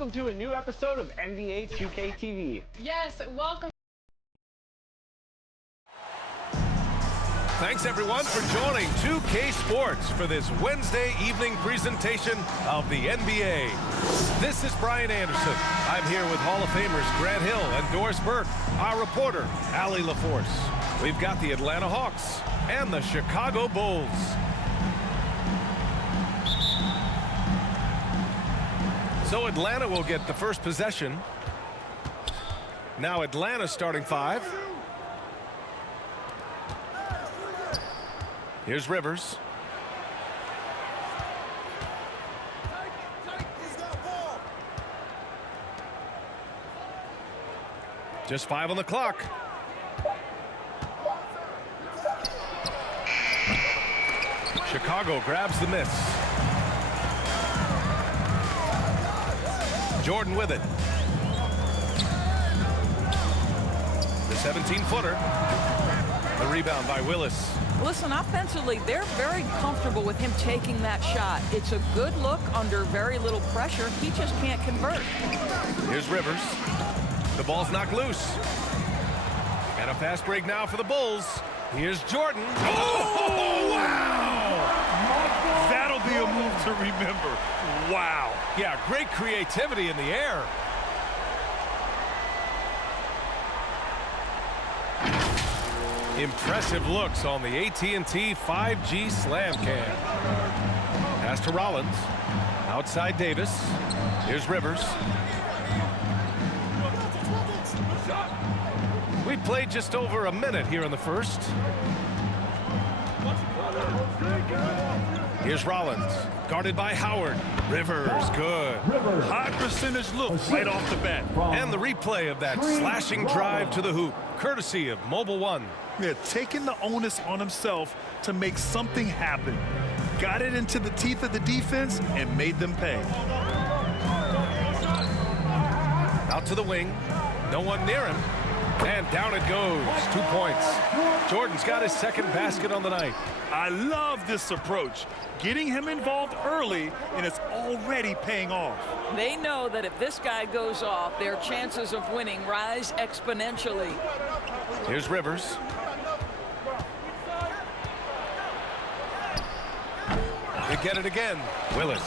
welcome to a new episode of NBA 2K TV. Yes, welcome. Thanks everyone for joining 2K Sports for this Wednesday evening presentation of the NBA. This is Brian Anderson. I'm here with Hall of Famers Grant Hill and Doris Burke, our reporter, Allie LaForce. We've got the Atlanta Hawks and the Chicago Bulls. So Atlanta will get the first possession. Now Atlanta starting five. Here's Rivers. Just 5 on the clock. Chicago grabs the miss. Jordan with it. The 17-footer. The rebound by Willis. Listen, offensively, they're very comfortable with him taking that shot. It's a good look under very little pressure. He just can't convert. Here's Rivers. The ball's knocked loose. And a fast break now for the Bulls. Here's Jordan. Oh, wow! That'll be a move to remember. Wow. Yeah, great creativity in the air. Impressive looks on the AT&T 5G Slam Cam. Pass to Rollins. Outside Davis. Here's Rivers. We played just over a minute here in the first. Here's Rollins. Guarded by Howard. Rivers, good. High percentage look right off the bat. And the replay of that slashing drive to the hoop, courtesy of Mobile One. Yeah, taking the onus on himself to make something happen. Got it into the teeth of the defense and made them pay. Out to the wing. No one near him. And down it goes. 2 points. Jordan's got his second basket on the night. I love this approach. Getting him involved early, and it's already paying off. They know that if this guy goes off, their chances of winning rise exponentially. Here's Rivers. They get it again. Willis.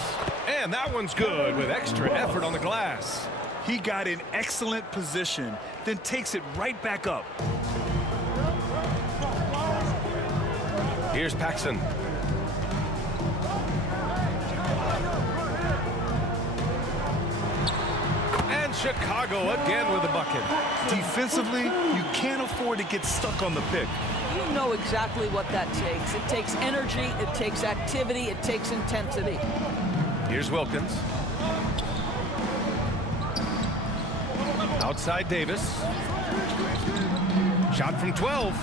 And that one's good with extra effort on the glass. He got in excellent position, then takes it right back up. Here's Paxson. And Chicago again with a bucket. Defensively, you can't afford to get stuck on the pick. You know exactly what that takes. It takes energy, it takes activity, it takes intensity. Here's Wilkins. Outside Davis. Shot from 12.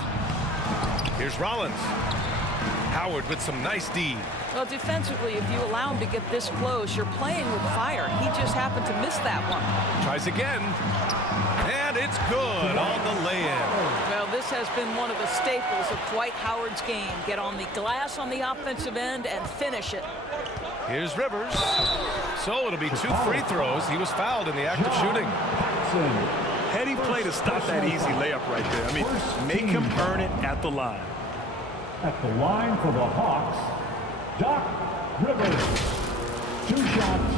Here's Rollins. Howard with some nice D. Well, defensively, if you allow him to get this close, you're playing with fire. He just happened to miss that one. Tries again. And it's good on the lay-in. Well, this has been one of the staples of Dwight Howard's game. Get on the glass on the offensive end and finish it. Here's Rivers. So it'll be 2 free throws. He was fouled in the act of shooting. Heading play to stop that easy layup right there. I mean, make him earn it at the line. At the line for the Hawks, Doc Rivers. 2 shots.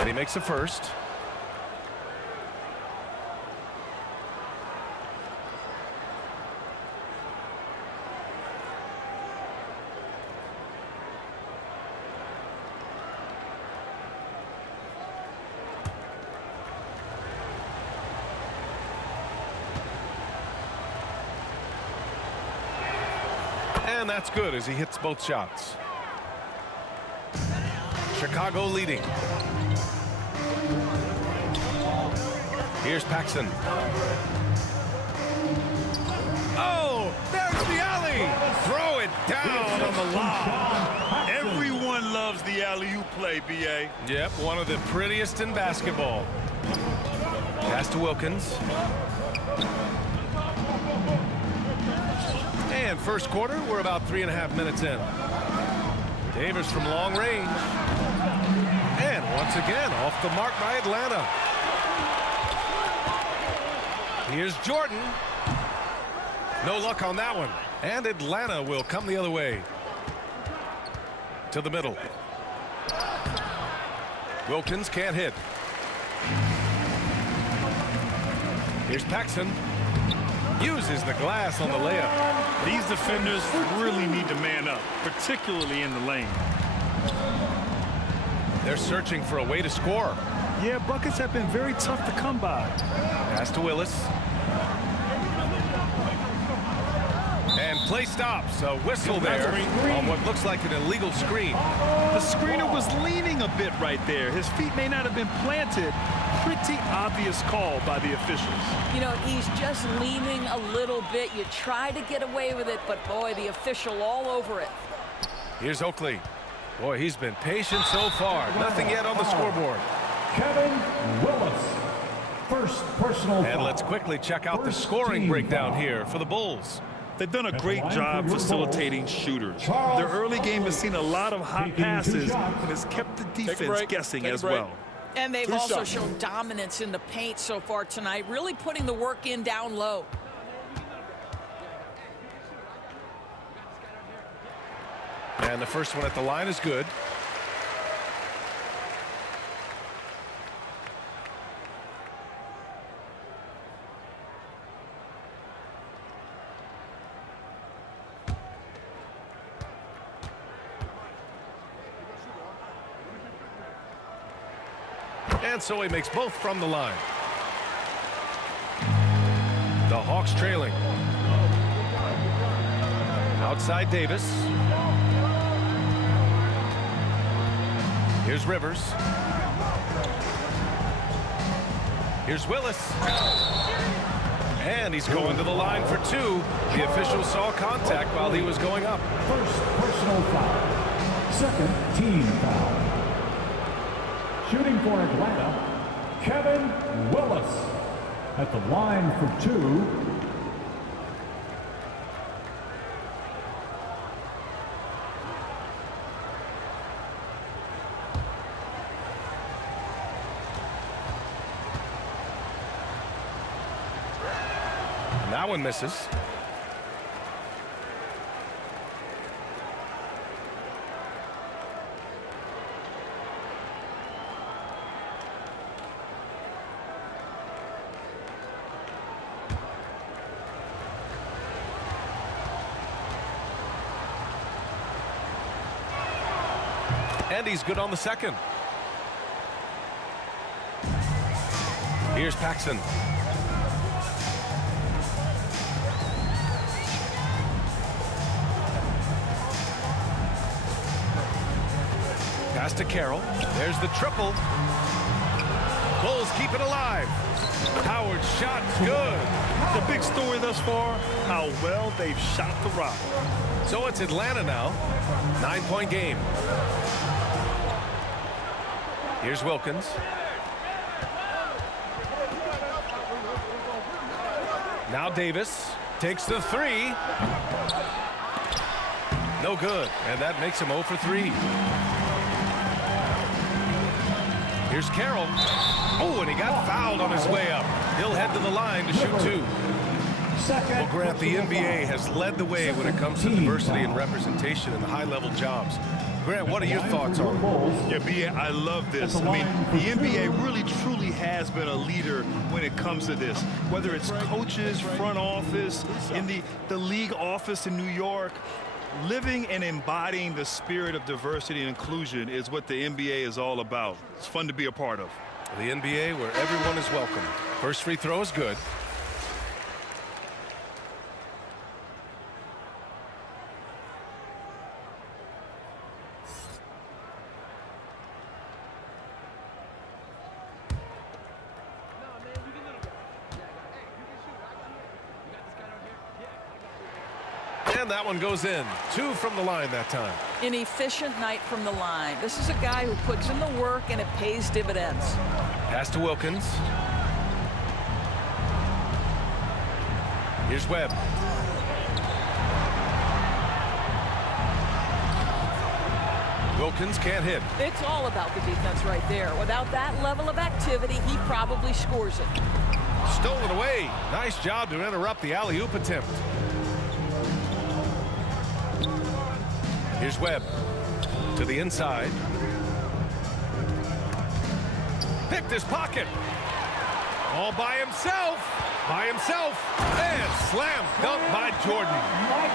And he makes a first. And that's good as he hits both shots. Chicago leading. Here's Paxson. Oh, there The alley. Throw it down on the lob. Everyone loves the alley-oop play, B.A. Yep, one of the prettiest in basketball. Pass to Wilkins. And first quarter, we're about 3.5 minutes in. Davis from long range. And once again, off the mark by Atlanta. Here's Jordan. No luck on that one. And Atlanta will come the other way. To the middle. Wilkins can't hit. Here's Paxson. Uses the glass on the layup. These defenders really need to man up, particularly in the lane. They're searching for a way to score. Yeah, buckets have been very tough to come by. Pass to Willis. And play stops. A whistle there on what looks like an illegal screen. The screener was leaning a bit right there. His feet may not have been planted. Pretty obvious call by the officials. You know, he's just leaning a little bit. You try to get away with it, but boy, the official all over it. Here's Oakley. Boy, he's been patient so far. Nothing yet on the scoreboard. Kevin Willis. First personal foul. And let's quickly check out the scoring breakdown here for the Bulls. They've done a great job facilitating shooters. Their early game has seen a lot of hot passes and has kept the defense guessing as well. And they've also shown dominance in the paint so far tonight, really putting the work in down low. And the first one at the line is good. And so he makes both from the line. The Hawks trailing. Outside Davis. Here's Rivers. Here's Willis. And he's going to the line for two. The official saw contact while he was going up. First personal foul. Second team foul. Shooting for Atlanta, Kevin Willis. At the line for two. And that one misses. And he's good on the second. Here's Paxson. Pass to Carroll. There's the triple. Bulls keep it alive. Howard's shot's good. The big story thus far, how well they've shot the rock. So it's Atlanta now. 9-point game. Here's Wilkins. Now Davis takes the three. No good, and that makes him 0 for 3. Here's Carroll. Oh, and he got fouled on his way up. He'll head to the line to shoot two. Well, Grant, the NBA has led the way when it comes to diversity and representation in the high-level jobs. Grant, what are your thoughts on it? Yeah, B.A., I love this. I mean, the NBA really truly has been a leader when it comes to this. Whether it's coaches, front office, in the league office in New York, living and embodying the spirit of diversity and inclusion is what the NBA is all about. It's fun to be a part of. The NBA where everyone is welcome. First free throw is good. And that one goes in. 2 from the line that time. An efficient night from the line. This is a guy who puts in the work and it pays dividends. Pass to Wilkins. Here's Webb. Wilkins can't hit. It's all about the defense right there. Without that level of activity, he probably scores it. Stolen away. Nice job to interrupt the alley-oop attempt. Here's Webb to the inside. Picked his pocket. All by himself. And slam dunk by Jordan.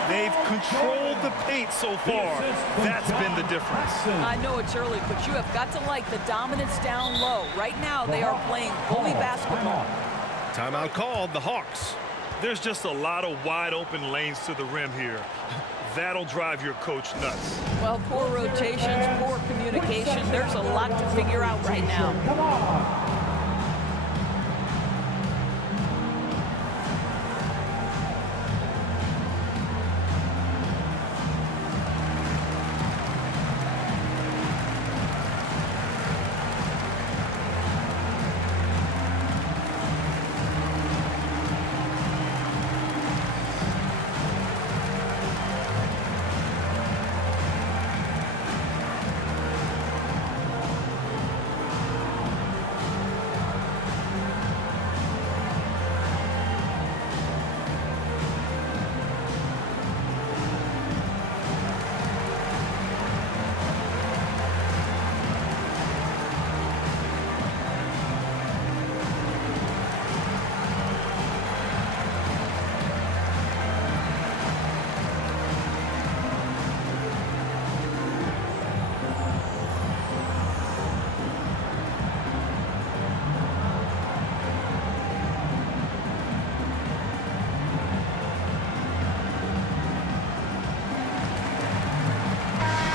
They've controlled the paint so far. That's been the difference. I know it's early, but you have got to like the dominance down low. Right now, they are playing bully basketball. Timeout called, the Hawks. There's just a lot of wide open lanes to the rim here. That'll drive your coach nuts. Well, poor rotations, poor communication. There's a lot to figure out right now. Come on.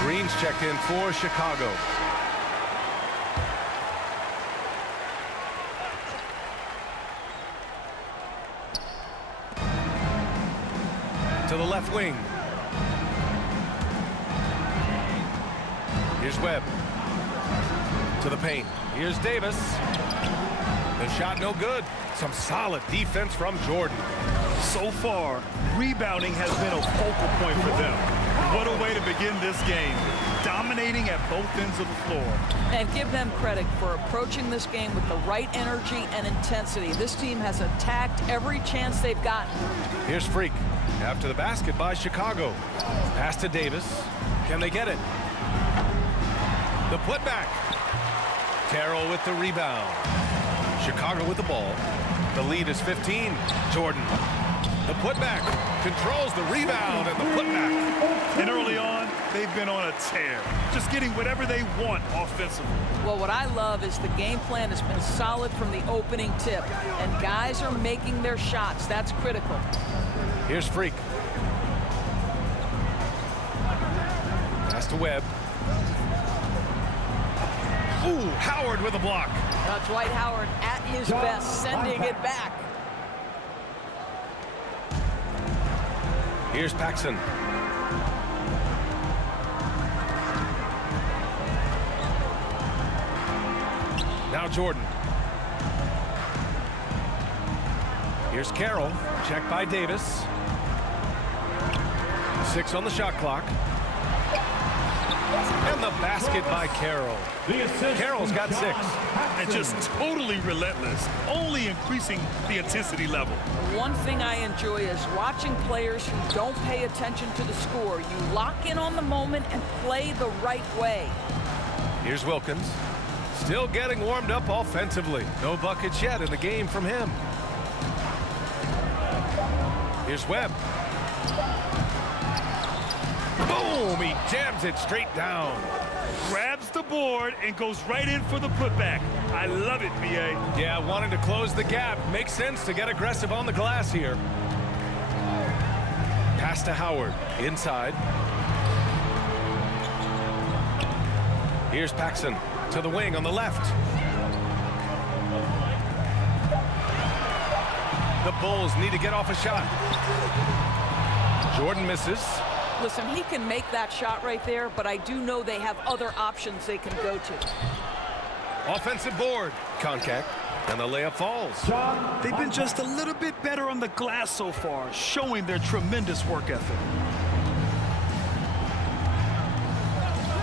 Green's checked in for Chicago. To the left wing. Here's Webb. To the paint. Here's Davis. The shot no good. Some solid defense from Jordan. So far, rebounding has been a focal point for them. What a way to begin this game. Dominating at both ends of the floor. And give them credit for approaching this game with the right energy and intensity. This team has attacked every chance they've gotten. Here's Freak. After the basket by Chicago. Pass to Davis. Can they get it? The putback. Carroll with the rebound. Chicago with the ball. The lead is 15. Jordan. The putback. Controls the rebound and the putback. And early on, they've been on a tear. Just getting whatever they want offensively. Well, what I love is the game plan has been solid from the opening tip. And guys are making their shots. That's critical. Here's Freak. Pass to Webb. Ooh, Howard with a block. That's Dwight Howard at his best, sending it back. Here's Paxson. Now Jordan. Here's Carroll. Checked by Davis. 6 on the shot clock. And the basket by Carroll. Carroll's got 6. And just totally relentless, only increasing the intensity level. One thing I enjoy is watching players who don't pay attention to the score. You lock in on the moment and play the right way. Here's Wilkins. Still getting warmed up offensively. No buckets yet in the game from him. Here's Webb. Boom! He jams it straight down. Grabs the board and goes right in for the putback. I love it, B.A. Yeah, wanting to close the gap. Makes sense to get aggressive on the glass here. Pass to Howard. Inside. Here's Paxson to the wing on the left. The Bulls need to get off a shot. Jordan misses. Listen, he can make that shot right there, but I do know they have other options they can go to. Offensive board. Contact. And the layup falls. They've been just a little bit better on the glass so far, showing their tremendous work ethic.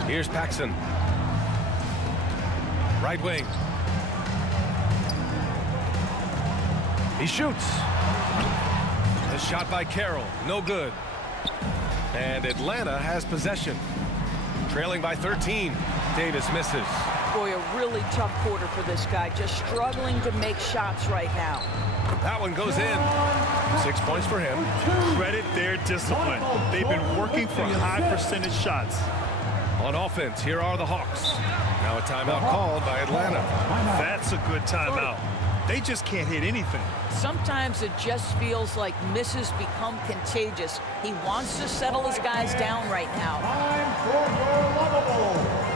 Here's Paxson. Right wing. He shoots. A shot by Carroll. No good. And Atlanta has possession. Trailing by 13. Davis misses. Boy, a really tough quarter for this guy. Just struggling to make shots right now. That one goes in. 6 points for him. Credit their discipline. They've been working for high percentage shots. On offense, here are the Hawks. Now a timeout called by Atlanta. That's a good timeout. They just can't hit anything. Sometimes it just feels like misses become contagious. He wants to settle his guys down right now. Time for your lovable.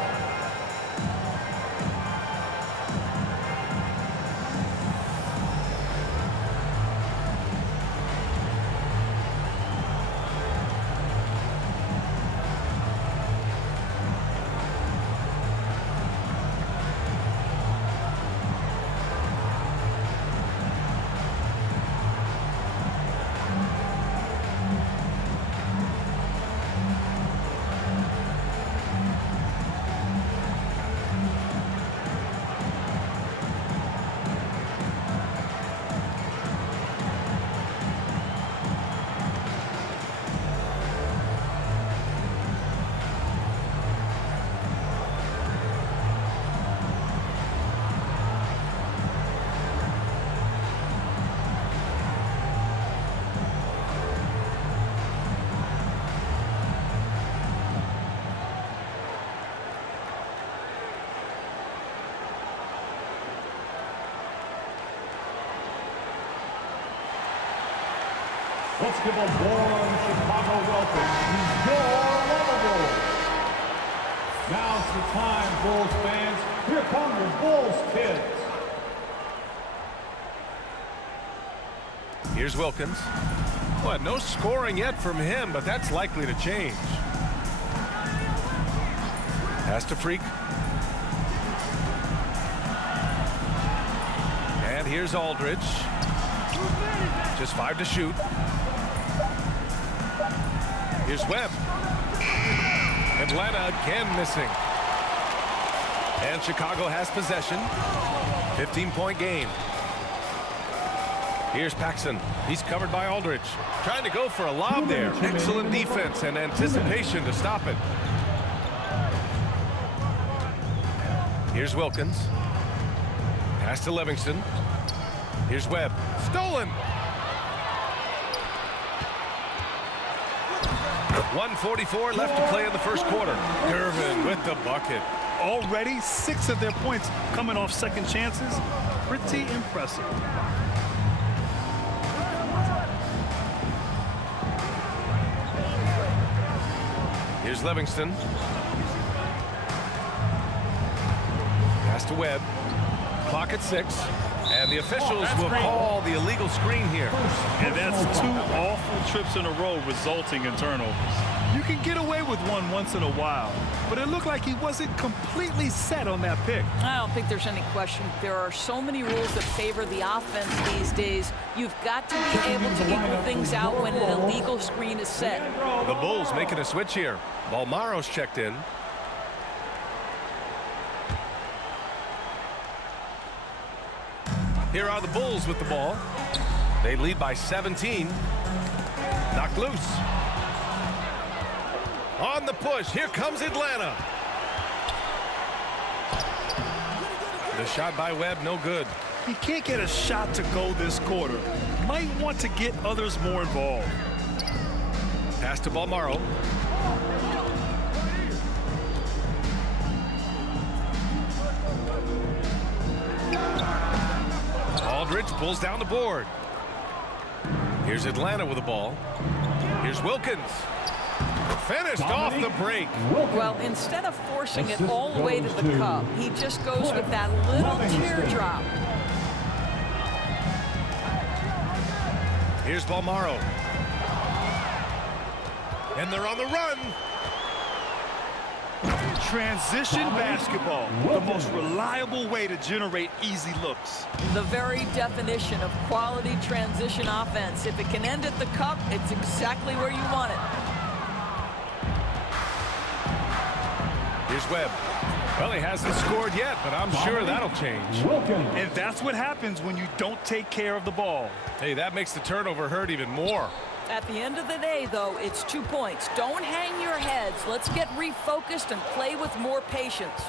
Let's give a warm Chicago welcome to your lovable. Now's the time, Bulls fans. Here come your Bulls kids. Here's Wilkins. Well, no scoring yet from him, but that's likely to change. Pass to Freak. And here's Aldridge. Just 5 to shoot. Here's Webb. Atlanta again missing. And Chicago has possession. 15-point game. Here's Paxson. He's covered by Aldridge. Trying to go for a lob there. Excellent defense and anticipation to stop it. Here's Wilkins. Pass to Livingston. Here's Webb. Stolen. 1:44 left to play in the first quarter. Gervin with the bucket. Already 6 of their points coming off second chances. Pretty impressive. Here's Livingston. Pass to Webb. Clock at 6. And the officials will call the illegal screen here. And that's 2 awful trips in a row resulting in turnovers. You can get away with one once in a while, but it looked like he wasn't completely set on that pick. I don't think there's any question. There are so many rules that favor the offense these days. You've got to be able to equal things out when an illegal screen is set. The Bulls making a switch here. Balmaro's checked in. Here are the Bulls with the ball. They lead by 17. Knocked loose. On the push, here comes Atlanta. The shot by Webb, no good. He can't get a shot to go this quarter. Might want to get others more involved. Pass to Balmaro. Aldridge pulls down the board. Here's Atlanta with the ball. Here's Wilkins. Finished off the break. Well, instead of forcing it all the way to the cup, he just goes with that little teardrop. Here's Balmaro. And they're on the run. Transition basketball, the most reliable way to generate easy looks. The very definition of quality transition offense. If it can end at the cup, it's exactly where you want it. Here's Webb. Well, he hasn't scored yet, but I'm sure that'll change. And that's what happens when you don't take care of the ball. Hey, that makes the turnover hurt even more. At the end of the day, though, it's 2 points. Don't hang your heads. Let's get refocused and play with more patience.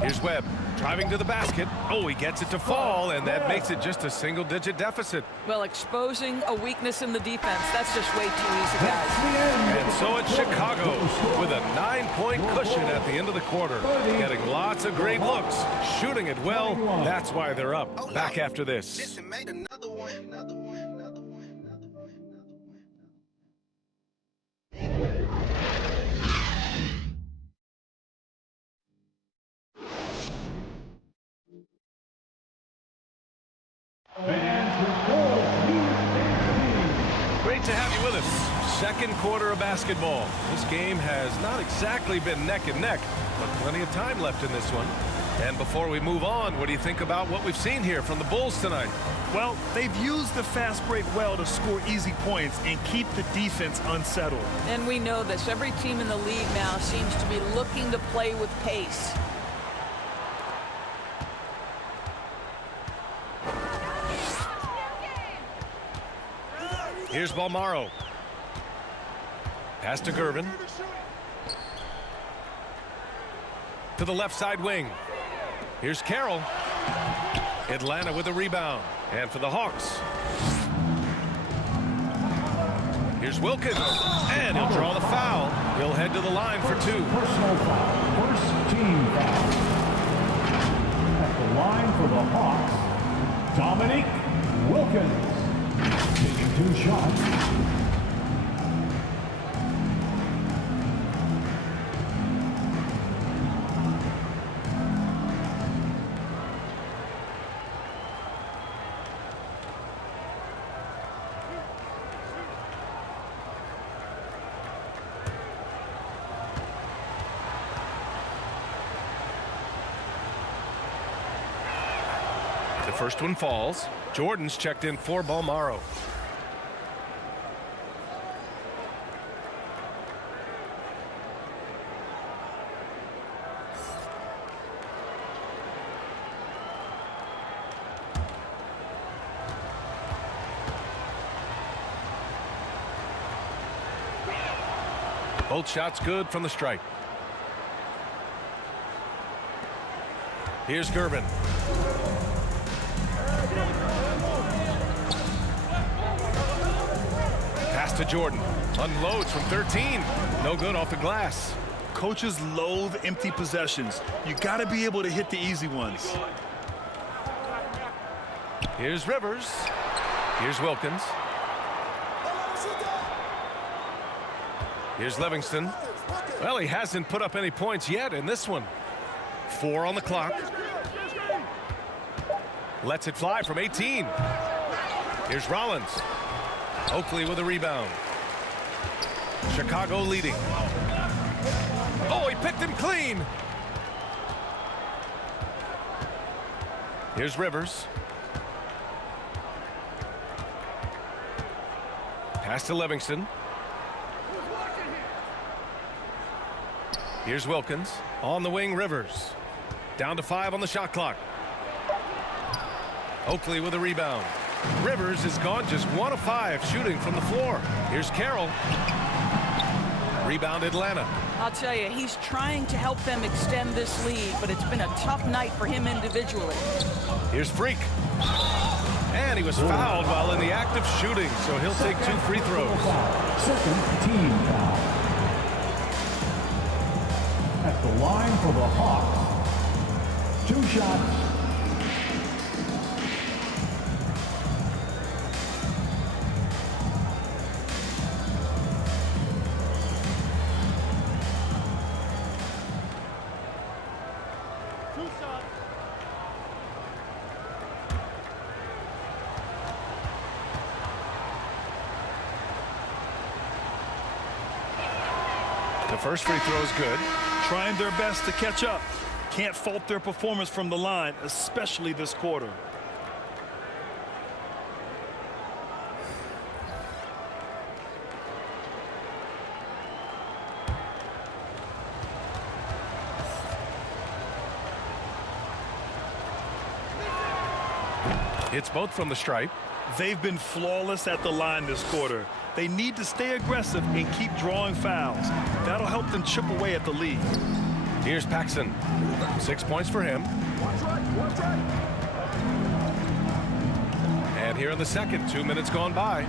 Here's Webb, driving to the basket. Oh, he gets it to fall, and that makes it just a single-digit deficit. Well, exposing a weakness in the defense, that's just way too easy, guys. And so it's Chicago with a 9-point cushion at the end of the quarter. Getting lots of great looks, shooting it well. That's why they're up. Back after this. Great to have you with us. Second quarter of basketball. This game has not exactly been neck and neck, but plenty of time left in this one. And before we move on, what do you think about what we've seen here from the Bulls tonight? Well, they've used the fast break well to score easy points and keep the defense unsettled. And we know this. Every team in the league now seems to be looking to play with pace. Here's Balmaro. Pass to Gervin. To the left side wing. Here's Carroll. Atlanta with a rebound. And for the Hawks. Here's Wilkins. And he'll draw the foul. He'll head to the line for 2. Personal foul. First team foul. At the line for the Hawks, Dominique Wilkins. Taking 2 shots. The first one falls. Jordan's checked in for Balmaro. Both shots good from the stripe. Here's Gervin. Pass to Jordan. Unloads from 13. No good off the glass. Coaches loathe empty possessions. You got to be able to hit the easy ones. Here's Rivers. Here's Wilkins. Here's Livingston. Well, he hasn't put up any points yet in this one. 4 on the clock. Lets it fly from 18. Here's Rollins. Oakley with a rebound. Chicago leading. Oh, he picked him clean. Here's Rivers. Pass to Livingston. Here's Wilkins. On the wing, Rivers. Down to 5 on the shot clock. Oakley with a rebound. Rivers has gone just 1 of 5 shooting from the floor. Here's Carroll. Rebound Atlanta. I'll tell you, he's trying to help them extend this lead, but it's been a tough night for him individually. Here's Freak. And he was fouled while in the act of shooting, so he'll take 2 free throws. Second team foul. At the line for the Hawks, 2 shots. The first free throw is good. Trying their best to catch up. Can't fault their performance from the line, especially this quarter. Hits both from the stripe. They've been flawless at the line this quarter. They need to stay aggressive and keep drawing fouls. That'll help them chip away at the lead. Here's Paxson. 6 points for him. And here in the second, 2 minutes gone by.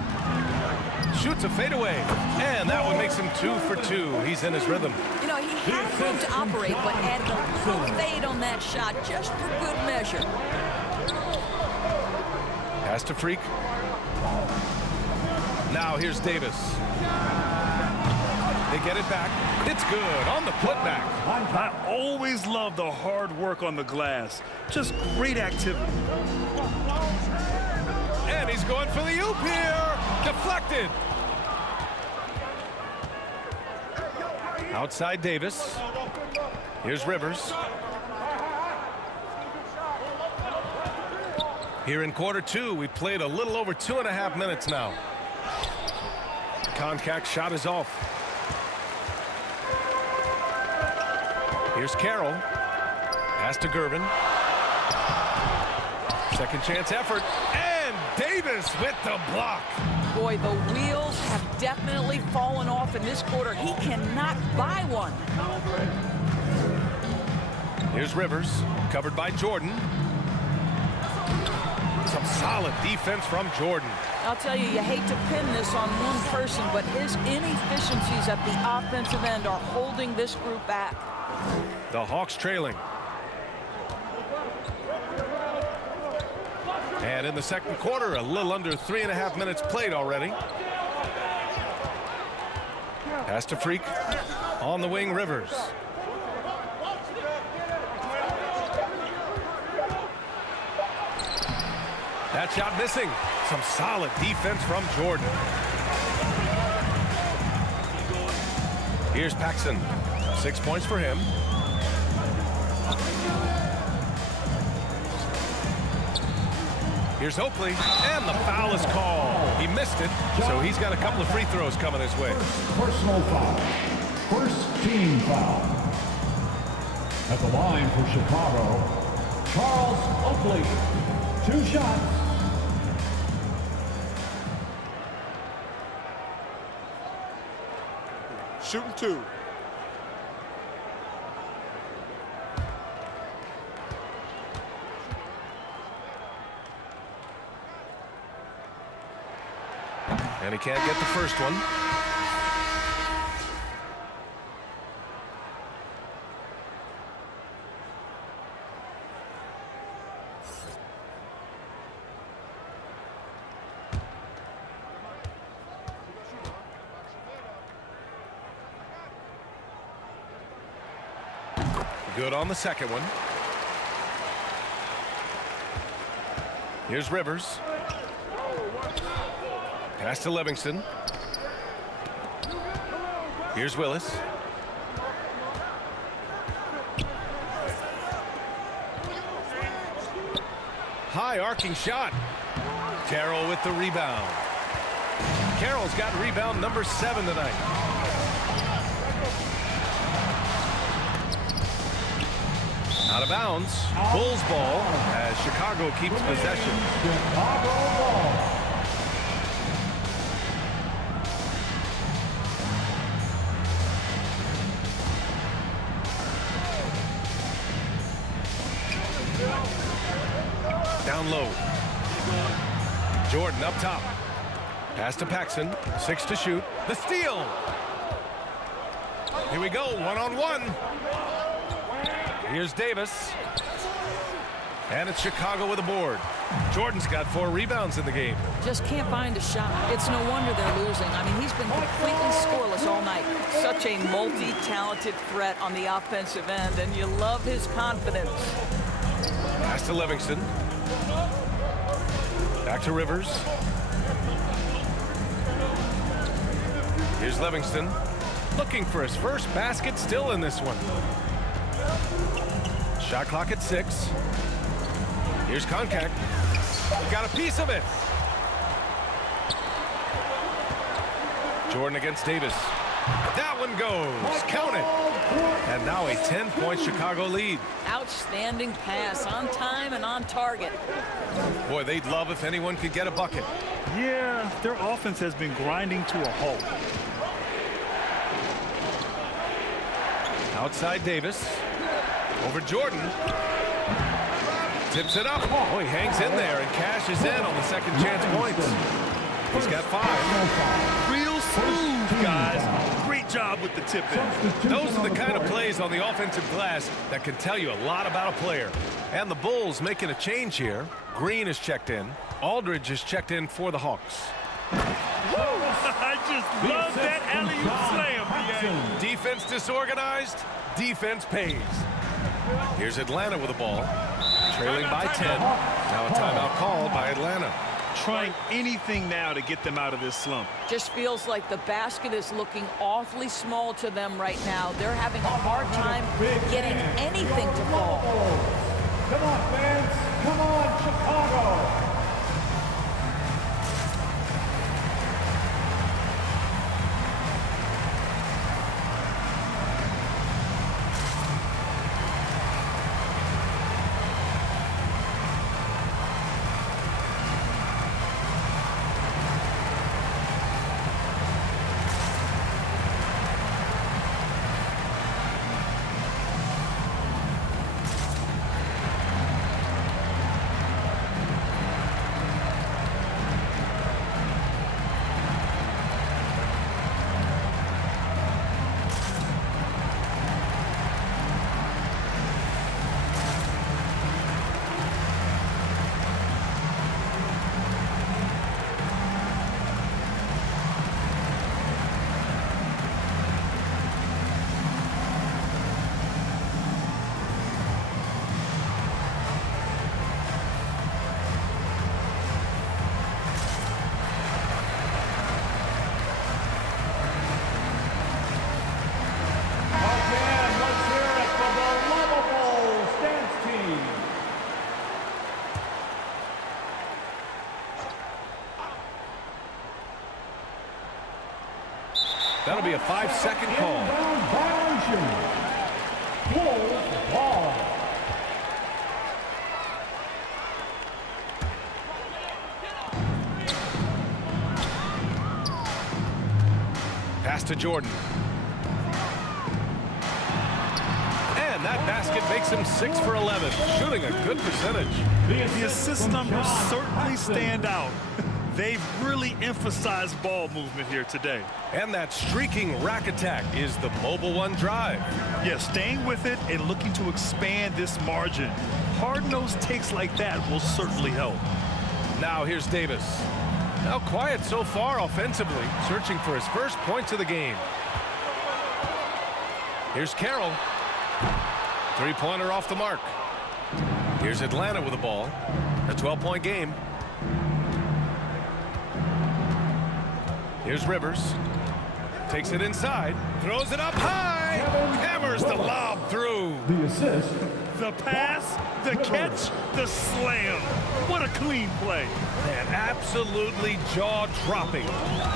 Shoots a fadeaway. And that one makes him 2 for 2. He's in his rhythm. You know, he had room to operate, but added a little fade on that shot just for good measure. Pass to Freak. Now here's Davis. They get it back. It's good on the putback. I always love the hard work on the glass. Just great activity. And he's going for the oop here. Deflected. Outside Davis. Here's Rivers. Here in quarter two, we played a little over 2.5 minutes now. Koncak shot is off. Here's Carroll. Pass to Gervin. Second chance effort. And Davis with the block. Boy, the wheels have definitely fallen off in this quarter. He cannot buy one. Here's Rivers, covered by Jordan. Some solid defense from Jordan. I'll tell you, you hate to pin this on one person, but his inefficiencies at the offensive end are holding this group back. The Hawks trailing. And in the second quarter, a little under 3.5 minutes played already. Pass to Freak. On the wing, Rivers. That shot missing. Some solid defense from Jordan. Here's Paxson. 6 points for him. Here's Oakley, and the foul is called. He missed it, so he's got a couple of free throws coming his way. Personal foul. First team foul. At the line for Chicago, Charles Oakley. 2 shots. Shooting 2. And he can't get the first one. Good on the second one. Here's Rivers. Pass to Livingston. Here's Willis. High arcing shot. Carroll with the rebound. Carroll's got rebound number 7 tonight. Out of bounds. Bulls ball as Chicago keeps possession. Chicago ball. Down low. Jordan up top. Pass to Paxson. 6 to shoot. The steal. Here we go. 1-on-1. Here's Davis. And it's Chicago with a board. Jordan's got 4 rebounds in the game. Just can't find a shot. It's no wonder they're losing. I mean, he's been completely scoreless all night. Such a multi-talented threat on the offensive end, and you love his confidence. Pass to Livingston. Back to Rivers. Here's Livingston. looking for his first basket still in this one. Shot clock at 6. Here's Koncak. Got a piece of it. Jordan against Davis. That one goes. Count it. And now a 10-point Chicago lead. Outstanding pass, on time and on target. Boy, they'd love if anyone could get a bucket. Yeah, their offense has been grinding to a halt. Outside Davis. Over Jordan. Tips it up. Oh, he hangs in there and cashes in on the second chance points. He's got 5. Real smooth, guys. Great job with the tip in. Those are the kind of plays on the offensive glass that can tell you a lot about a player. And the Bulls making a change here. Green is checked in. Aldridge is checked in for the Hawks. I just love that alley-oop slam, BA. Defense disorganized. Defense pays. Here's Atlanta with the ball. Trailing by 10. Now a timeout called by Atlanta. Trying anything now to get them out of this slump. Just feels like the basket is looking awfully small to them right now. They're having a hard time getting anything to fall. Come on, fans. Come on, Chicago. That'll be a 5-second call. Ball. Pass to Jordan. And that basket makes him 6 for 11, shooting a good percentage. The assist numbers certainly stand out. They've really emphasized ball movement here today. And that streaking rack attack is the Mobile One drive. Yeah, staying with it and looking to expand this margin. Hard-nosed takes like that will certainly help. Now here's Davis. Now quiet so far offensively, searching for his first points of the game. Here's Carroll. Three-pointer off the mark. Here's Atlanta with the ball. A 12-point game. Here's Rivers. Takes it inside. Throws it up high. Hammers the lob through. The assist. The pass, the catch, the slam. What a clean play. Man, absolutely jaw-dropping.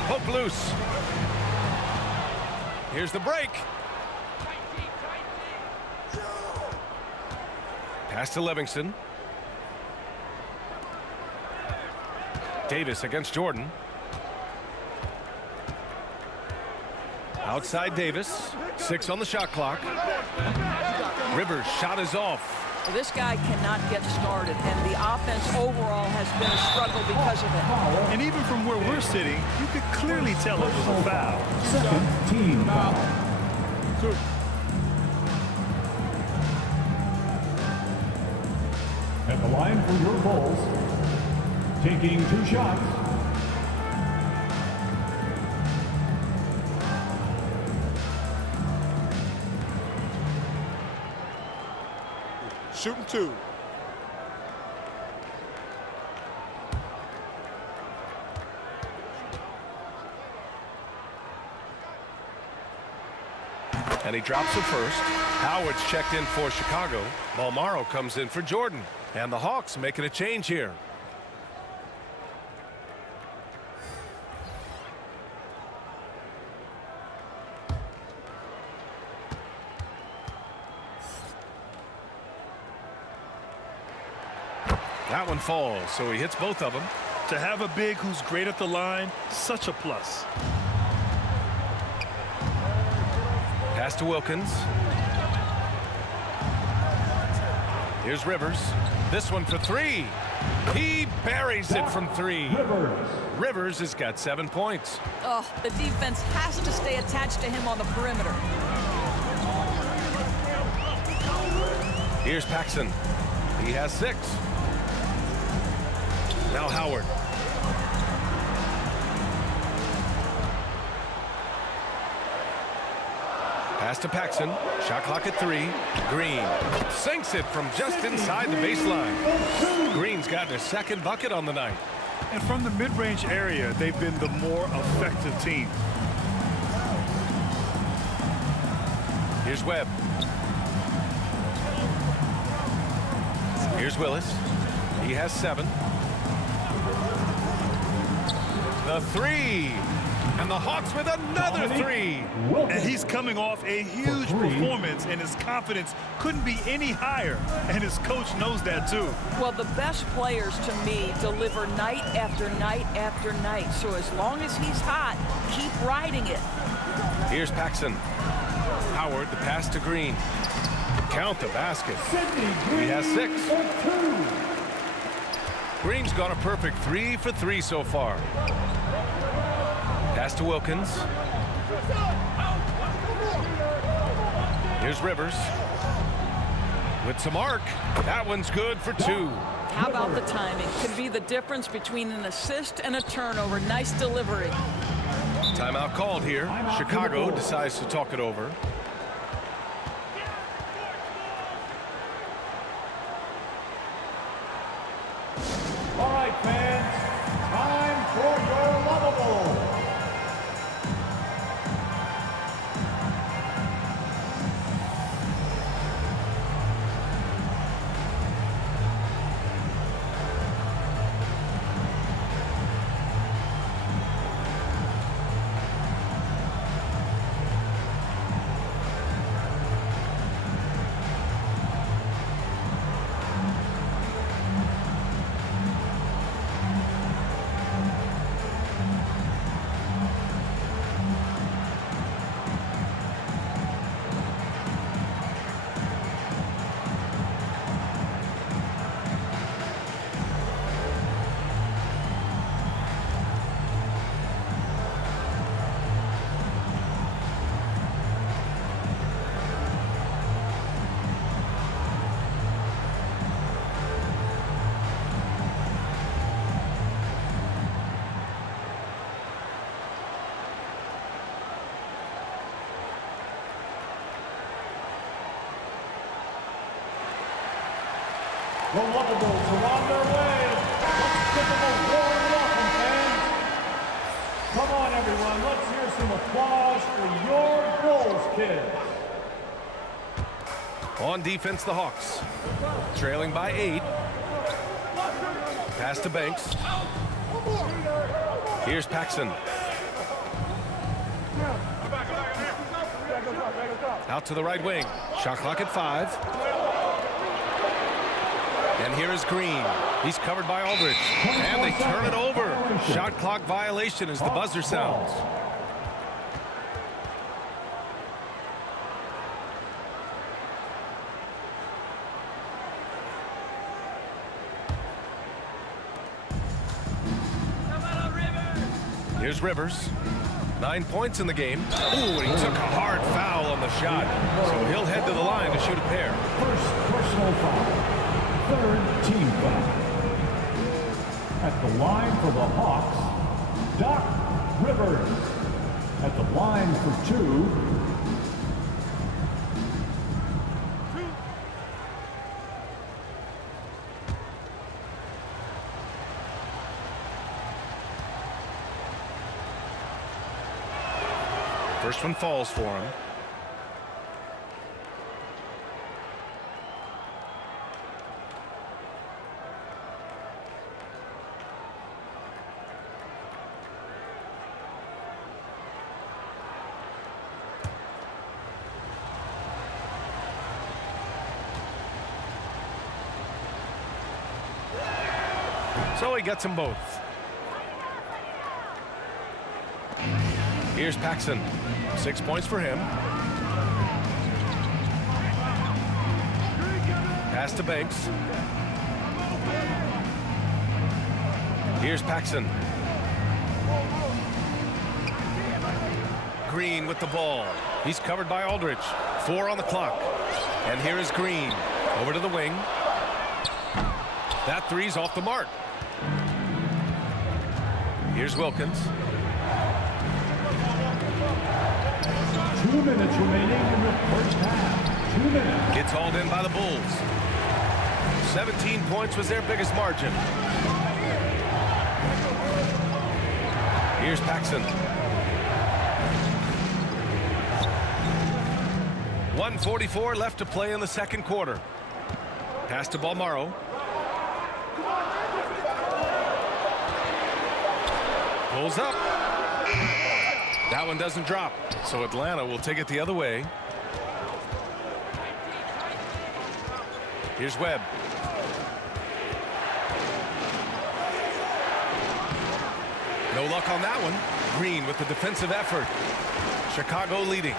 Poke loose. Here's the break. Pass to Livingston. Davis against Jordan. Outside Davis. 6 on the shot clock. Rivers' shot is off. This guy cannot get started, and the offense overall has been a struggle because of it. And even from where we're sitting, you could clearly tell it was a foul. Second team foul. At the line for your Bulls, taking 2 shots. Shooting 2. And he drops it first. Howard's checked in for Chicago. Balmaro comes in for Jordan. And the Hawks making a change here. That one falls, so he hits both of them. To have a big who's great at the line, such a plus. Pass to Wilkins. Here's Rivers. This one for three. He buries it from three. Rivers has got 7 points. Oh, the defense has to stay attached to him on the perimeter. Here's Paxson. He has 6. Now Howard. Pass to Paxson. Shot clock at 3. Green sinks it from just inside the baseline. Green's gotten his 2nd bucket on the night. And from the mid-range area, they've been the more effective team. Here's Webb. Here's Willis. He has 7. The 3. And the Hawks with another 3. And he's coming off a huge performance, and his confidence couldn't be any higher. And his coach knows that, too. Well, the best players, to me, deliver night after night after night. So as long as he's hot, keep riding it. Here's Paxson. Howard, the pass to Green. Count the basket. He has 6. Green's got a perfect 3 for 3 so far. Pass to Wilkins. Here's Rivers. With some arc. That one's good for 2. How about the timing? Could be the difference between an assist and a turnover. Nice delivery. Timeout called here. Chicago decides to talk it over. All right, fans, time for your lovable. The Lovables are on their way. Let's give them a warm welcome, fans. Come on, everyone. Let's hear some applause for your Bulls kids. On defense, the Hawks. Trailing by 8. Pass to Banks. Here's Paxson. Out to the right wing. Shot clock at 5. And here is Green. He's covered by Aldridge. And they turn it over. Shot clock violation as the buzzer sounds. Here's Rivers. 9 points in the game. Ooh, and he took a hard foul on the shot. So he'll head to the line to shoot a pair. First personal foul. 3rd team foul. At the line for the Hawks, Doc Rivers. At the line for 2, First one falls for him. So he gets them both. Here's Paxson. 6 points for him. Pass to Banks. Here's Paxson. Green with the ball. He's covered by Aldridge. 4 on the clock. And here is Green. Over to the wing. That three's off the mark. Here's Wilkins. 2 minutes remaining in the first half. 2 minutes. Gets hauled in by the Bulls. 17 points was their biggest margin. Here's Paxson. 1:44 left to play in the second quarter. Pass to Bolmaro. Pulls up. That one doesn't drop. So Atlanta will take it the other way. Here's Webb. No luck on that one. Green with the defensive effort. Chicago leading.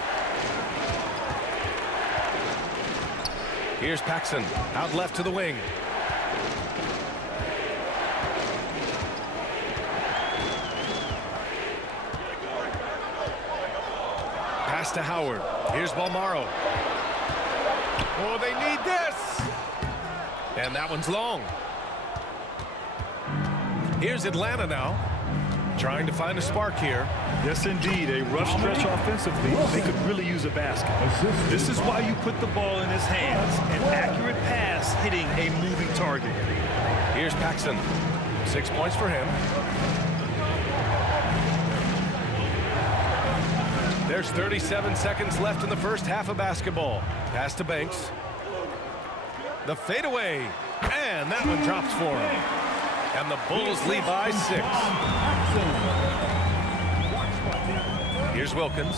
Here's Paxson. Out left to the wing. Pass to Howard. Here's Bolmaro. Oh, they need this. And that one's long. Here's Atlanta now. Trying to find a spark here. Yes, indeed. A rough stretch offensively. They could really use a basket. This is why you put the ball in his hands. An accurate pass hitting a moving target. Here's Paxson. 6 points for him. There's 37 seconds left in the first half of basketball. Pass to Banks. The fadeaway. And that one drops for him. And the Bulls lead by 6. Here's Wilkins.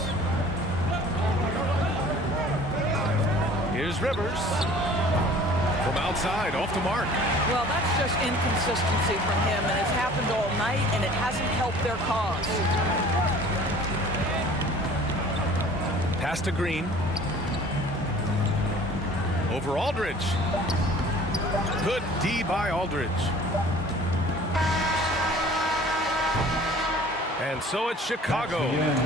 Here's Rivers. From outside, off the mark. Well, that's just inconsistency from him, and it's happened all night, and it hasn't helped their cause. Pass to Green. Over Aldridge. Good D by Aldridge. And so it's Chicago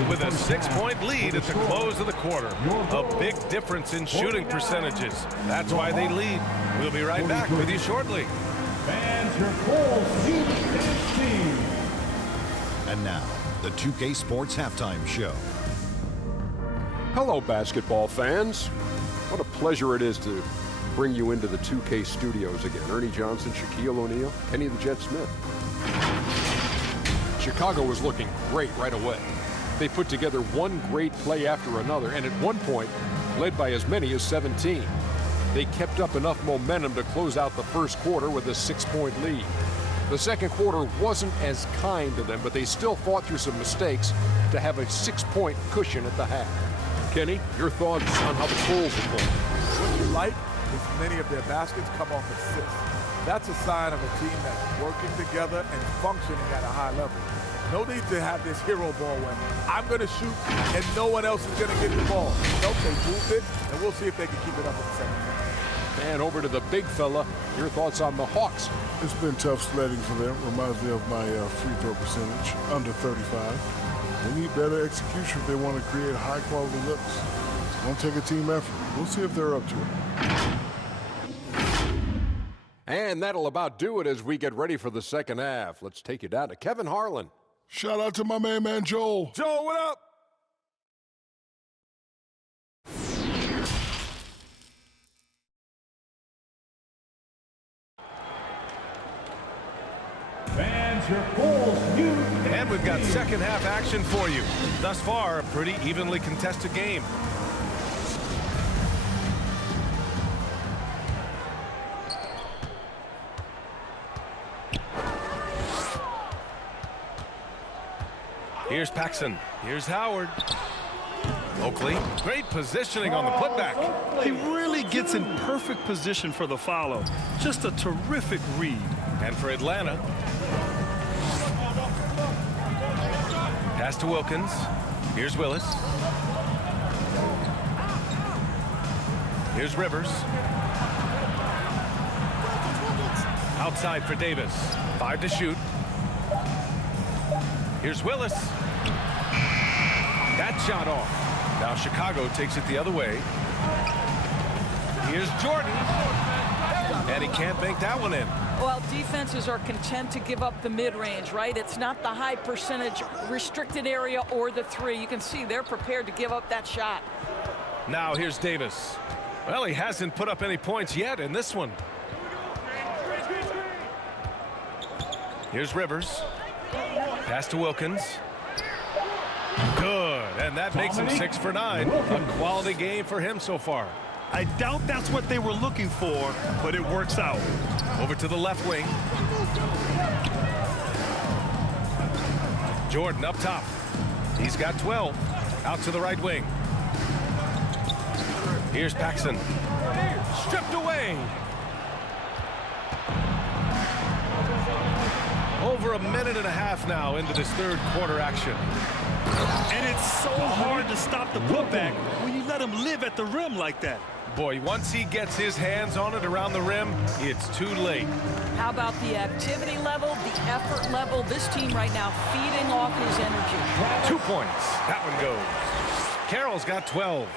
with a 6-point lead at the close of the quarter. A big difference in shooting percentages. That's why they lead. We'll be right back with you shortly. Fans, your Bulls team. And now, the 2K Sports Halftime Show. Hello, basketball fans. What a pleasure it is to bring you into the 2K studios again. Ernie Johnson, Shaquille O'Neal, Kenny the Jet Smith. Chicago was looking great right away. They put together one great play after another, and at one point, led by as many as 17. They kept up enough momentum to close out the first quarter with a 6-point lead. The second quarter wasn't as kind to them, but they still fought through some mistakes to have a 6-point cushion at the half. Kenny, your thoughts on how the Bulls are playing? What you like is many of their baskets come off assists. That's a sign of a team that's working together and functioning at a high level. No need to have this hero ball when I'm going to shoot and no one else is going to get the ball. Nope, they moved it, and we'll see if they can keep it up in the second half. And over to the big fella, your thoughts on the Hawks? It's been tough sledding for them. Reminds me of my free throw percentage, under 35. They need better execution if they want to create high-quality looks. It's going to take a team effort. We'll see if they're up to it. And that'll about do it as we get ready for the second half. Let's take you down to Kevin Harlan. Shout out to my man Joel. Joel, what up? Fans, your Bulls youth. And we've got second half action for you. Thus far, a pretty evenly contested game. Here's Paxson. Here's Howard. Oakley. Great positioning on the putback. He really gets in perfect position for the follow. Just a terrific read. And for Atlanta, pass to Wilkins. Here's Willis. Here's Rivers. Outside for Davis. 5 to shoot. Here's Willis. That shot off. Now Chicago takes it the other way. Here's Jordan. And he can't bank that one in. Well, defenses are content to give up the mid-range, right? It's not the high percentage restricted area or the three. You can see they're prepared to give up that shot. Now here's Davis. Well, he hasn't put up any points yet in this one. Here's Rivers. Pass to Wilkins. Good, and that makes him 6 for 9. A quality game for him so far. I doubt that's what they were looking for, but it works out. Over to the left wing. Jordan up top. He's got 12. Out to the right wing. Here's Paxson. Stripped away. Over a minute and a half now into this third quarter action. And it's so hard to stop the putback when you let him live at the rim like that. Boy, once he gets his hands on it around the rim, it's too late. How about the activity level, the effort level? This team right now feeding off his energy. 2 points. That one goes. Carroll's got 12.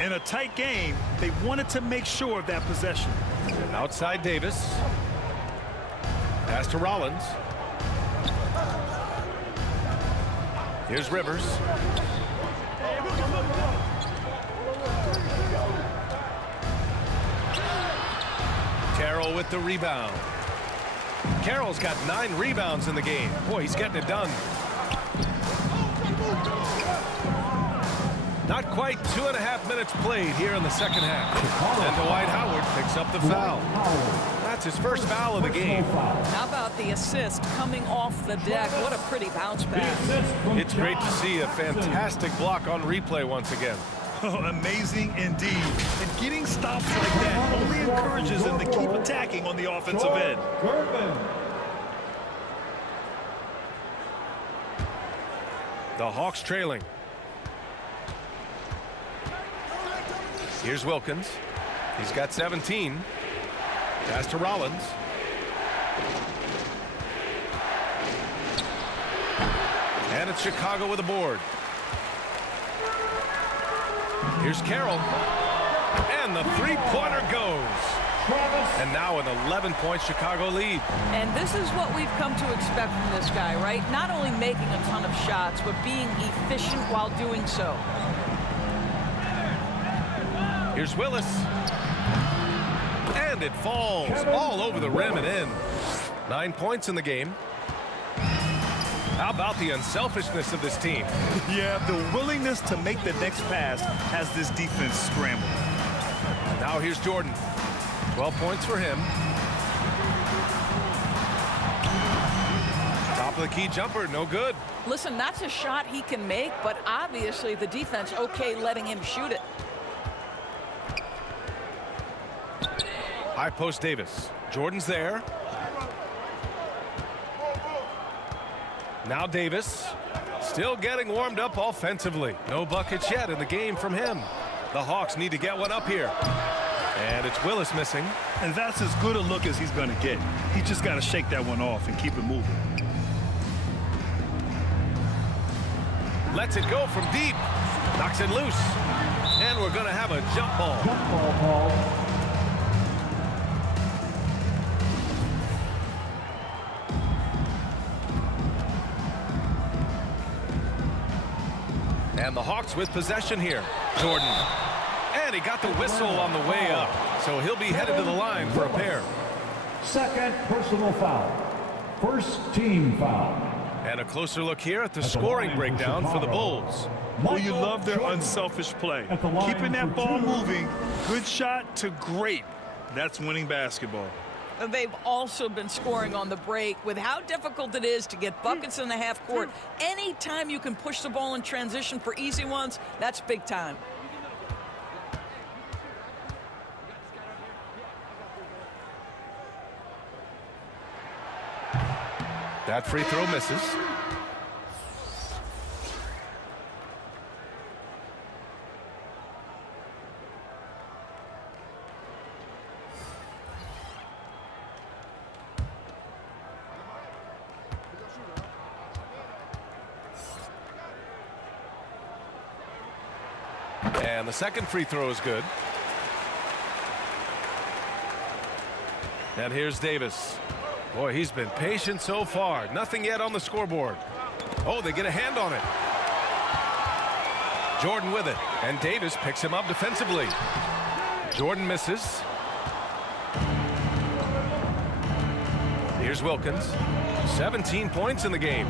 In a tight game, they wanted to make sure of that possession. Outside Davis. Pass to Rollins. Here's Rivers. Carroll with the rebound. Carroll's got 9 rebounds in the game. Boy, he's getting it done. Not quite 2.5 minutes played here in the second half. And Dwight Howard picks up the foul. That's his first foul of the game. How about the assist coming off the deck? What a pretty bounce back. It's great to see a fantastic block on replay once again. Amazing indeed. And getting stops like that only encourages them to keep attacking on the offensive end. The Hawks trailing. Here's Wilkins. He's got 17. Pass to Rollins. And it's Chicago with a board. Here's Carroll. And the three-pointer goes. And now an 11-point Chicago lead. And this is what we've come to expect from this guy, right? Not only making a ton of shots, but being efficient while doing so. Here's Willis. And it falls all over the rim and in. 9 points in the game. How about the unselfishness of this team? Yeah, the willingness to make the next pass has this defense scrambled. Now here's Jordan. 12 points for him. Top of the key jumper, no good. Listen, that's a shot he can make, but obviously the defense okay letting him shoot it. High post Davis. Jordan's there. Now Davis. Still getting warmed up offensively. No buckets yet in the game from him. The Hawks need to get one up here. And it's Willis missing. And that's as good a look as he's going to get. He's just got to shake that one off and keep it moving. Lets it go from deep. Knocks it loose. And we're going to have a jump ball. Jump ball call. And the Hawks with possession here. Jordan. And he got the whistle on the way up. So he'll be headed to the line for a pair. Second personal foul. First team foul. And a closer look here at the scoring breakdown for the Bulls. Well, you love their unselfish play. Keeping that ball moving, good shot to great. That's winning basketball. They've also been scoring on the break. With how difficult it is to get buckets in the half court, anytime you can push the ball in transition for easy ones, that's big time. That free throw misses. And the second free throw is good. And here's Davis. Boy, he's been patient so far. Nothing yet on the scoreboard. Oh, they get a hand on it. Jordan with it. And Davis picks him up defensively. Jordan misses. Here's Wilkins. 17 points in the game.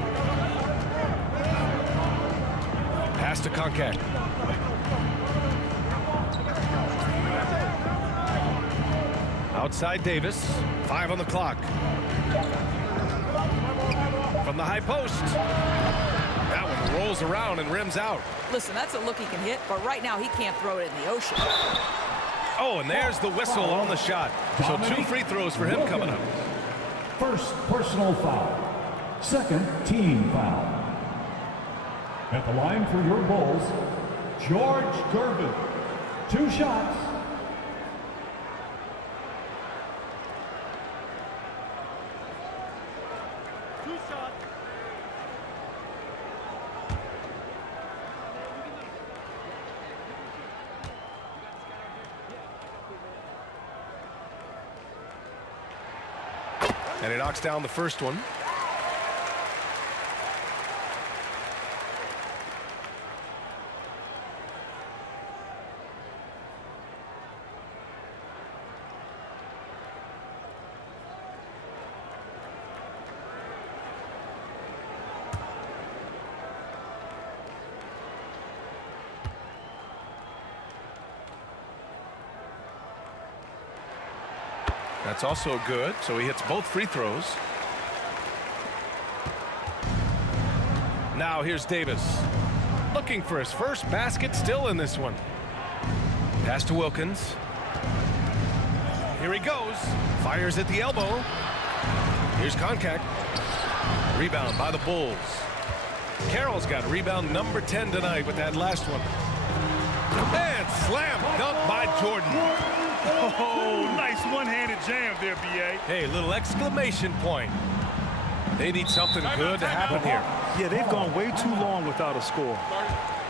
Pass to Konkak. Outside Davis. 5 on the clock. From the high post. That one rolls around and rims out. Listen, that's a look he can hit, but right now he can't throw it in the ocean. Oh, and there's the whistle on the shot. So 2 free throws for him coming up. First personal foul. Second team foul. At the line for your Bulls, George Gervin. 2 shots. And he knocks down the first one. That's also good, so he hits both free throws. Now here's Davis. Looking for his first basket still in this one. Pass to Wilkins. Here he goes. Fires at the elbow. Here's Konkak. Rebound by the Bulls. Carroll's got rebound number 10 tonight with that last one. And slam dunk by Jordan. Oh, nice one-handed jam there, B.A. Hey, little exclamation point. They need something good to happen here. Yeah, they've gone way too long without a score.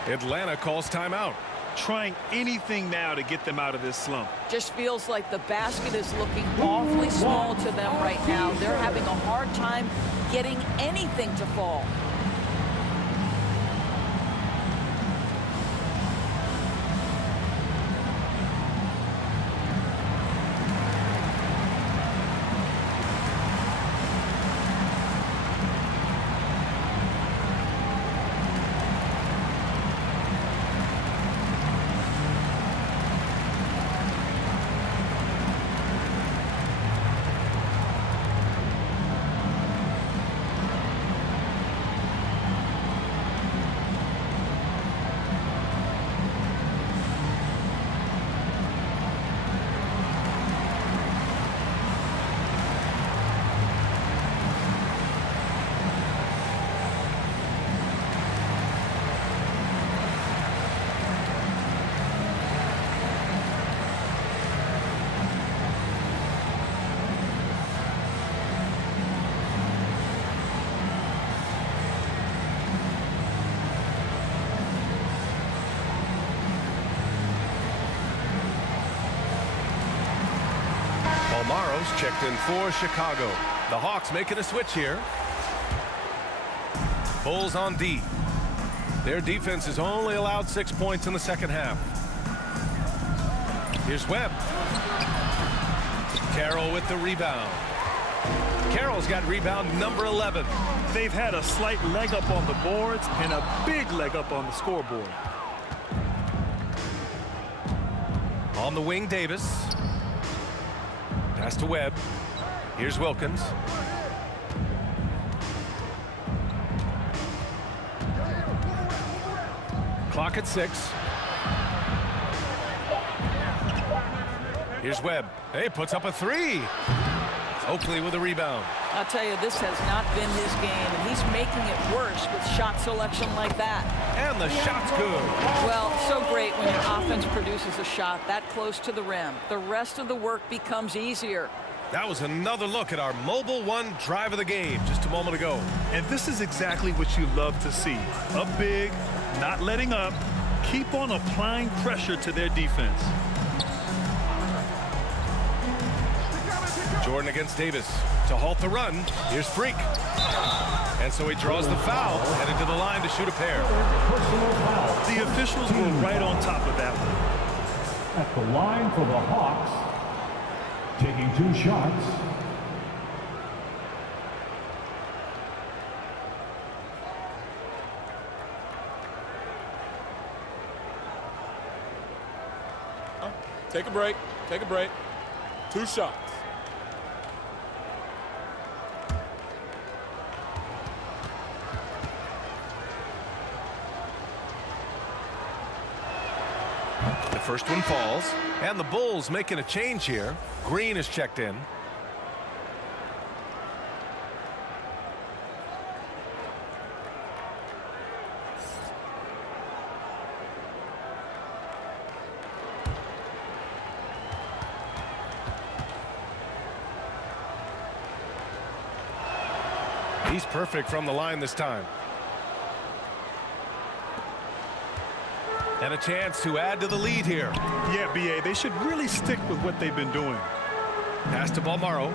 Atlanta calls timeout. Trying anything now to get them out of this slump. Just feels like the basket is looking awfully small to them right now. They're having a hard time getting anything to fall. Morrow's checked in for Chicago. The Hawks making a switch here. Bulls on D. Their defense has only allowed 6 points in the second half. Here's Webb. Carroll with the rebound. Carroll's got rebound number 11. They've had a slight leg up on the boards and a big leg up on the scoreboard. On the wing, Davis. Pass to Webb. Here's Wilkins. Clock at 6. Here's Webb. Hey, puts up a 3. Oakley with a rebound. I'll tell you, this has not been his game, and he's making it worse with shot selection like that. And the shot's good. Well, so great when your offense produces a shot that close to the rim. The rest of the work becomes easier. That was another look at our Mobile One drive of the game just a moment ago. And this is exactly what you love to see. Up big, not letting up, keep on applying pressure to their defense. Jordan against Davis to halt the run. Here's Freak. And so he draws the foul, headed to the line to shoot a pair. The officials were right on top of that one. At the line for the Hawks, taking 2 shots, Take a break. Take a break. 2 shots. The first one falls, and the Bulls making a change here. Green is checked in. He's perfect from the line this time. And a chance to add to the lead here. Yeah, B.A., they should really stick with what they've been doing. Pass to Bolmaro.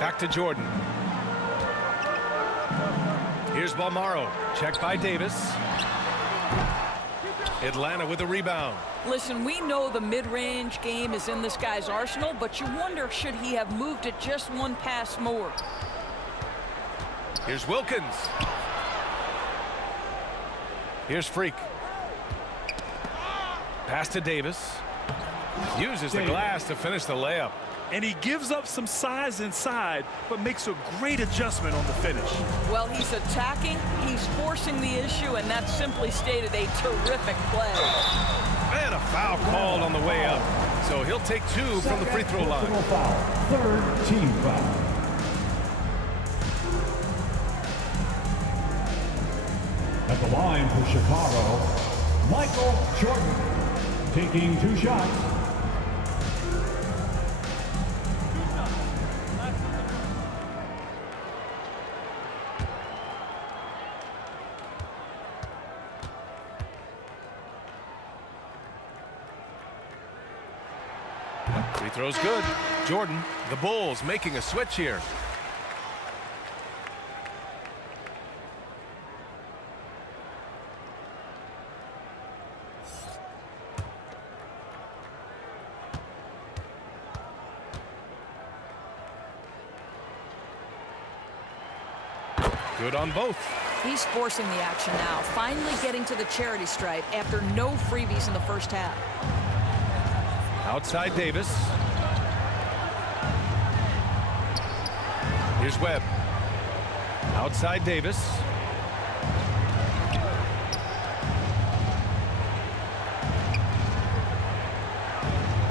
Back to Jordan. Here's Bolmaro. Checked by Davis. Atlanta with a rebound. Listen, we know the mid-range game is in this guy's arsenal, but you wonder, should he have moved it just one pass more? Here's Wilkins. Here's Freak. Pass to Davis. Uses the glass to finish the layup. And he gives up some size inside, but makes a great adjustment on the finish. Well, he's attacking, he's forcing the issue, and that's simply stated a terrific play. And a foul called on the way up. So he'll take 2 from the free throw line. foul, 3rd team foul. At the line for Chicago, Michael Jordan, taking 2 shots. Free throw's good. Jordan, the Bulls making a switch here. Good on both. He's forcing the action now, finally getting to the charity stripe after no freebies in the first half. Outside Davis. Here's Webb. Outside Davis.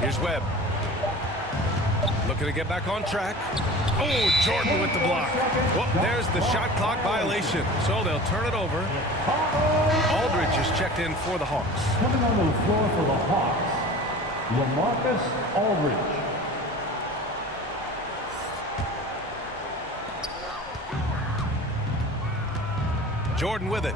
Here's Webb. Looking to get back on track. Oh, Jordan with the block. Well, there's the shot clock violation. So they'll turn it over. Aldridge is checked in for the Hawks. Coming onto the floor for the Hawks, LaMarcus Aldridge. Jordan with it.